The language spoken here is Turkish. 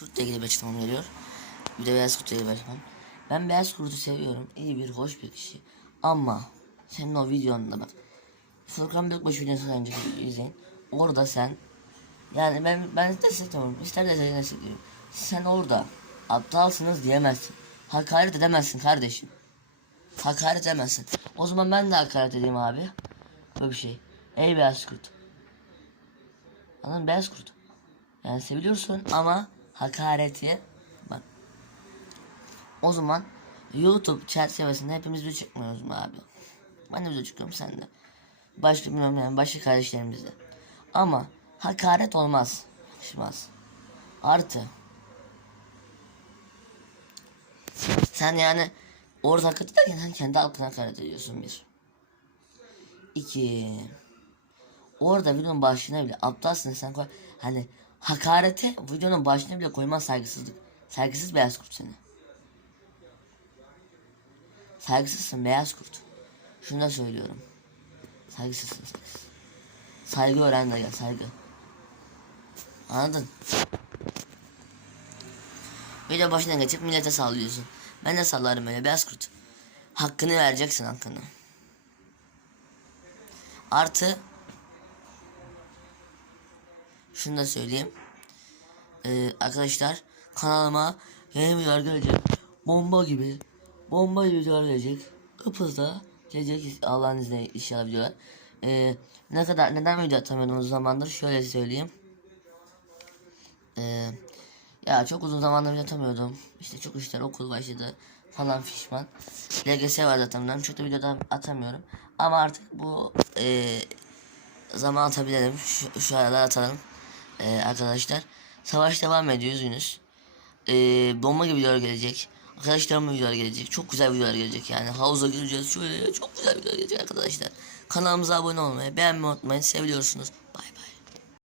kurtla ilgili bir açıklamam geliyor. Bir de beyaz kurtla ilgili bir açıklamam. Ben beyaz kurtu seviyorum. İyi bir, hoş bir kişi. Ama senin o videonda bak. Furkan Büyükbaş videosu önce izleyin. Orada sen yani ben ben destekliyorum. İster de destekliyorum. Sen orada aptalsınız diyemezsin. Hakaret edemezsin kardeşim. Hakaret edemezsin. O zaman ben de hakaret edeyim abi. Böyle bir şey. Ey beyaz kurt. Anladın? Beyaz kurt. Yani seviliyorsun ama hakareti bak. O zaman YouTube çerçevesinde hepimiz video çekmiyoruz mu abi? Ben de video çekiyorum sen de. Başka bilmem yani başka kardeşlerimiz de. Ama hakaret olmaz. Yakışmaz. Artı. Sen yani orada hakaret ederken sen kendi halkına hakaret ediyorsun bir. İki. Orada videonun başına bile aptalsın sen koy. Hani hakarete videonun başına bile koyman saygısızlık. Saygısız beyaz kurt seni. Saygısızsın beyaz kurt. Şunu da söylüyorum. Saygısızsın saygısız. Saygı öğren gel saygı. Anladın? Video başına geçip millete sallıyorsun. Ben de sallarım öyle beyaz kurt. Hakkını vereceksin hakkını. Artı şunu da söyleyeyim. Ee, arkadaşlar kanalıma yeni videolar gelecek. Bomba gibi. Bomba gibi videolar gelecek. Hızla gelecek Allah'ın izniyle inşallah videolar. Ee, ne kadar neden video atamıyordum uzun zamandır şöyle söyleyeyim. Ee, ya çok uzun zamandır video atamıyordum. İşte çok işler okul başladı falan fişman. LGS vardı atamıyorum. Çok da videoda atamıyorum. Ama artık bu e, zaman atabilirim. Şu, şu aralar atalım. E, arkadaşlar. Savaş devam ediyor üzgünüz. E, bomba gibi videolar gelecek. Arkadaşlarımla videolar gelecek. Çok güzel videolar gelecek yani. Havuza gireceğiz. Şöyle çok güzel videolar gelecek arkadaşlar. Kanalımıza abone olmayı, beğenmeyi unutmayın. Seviyorsunuz.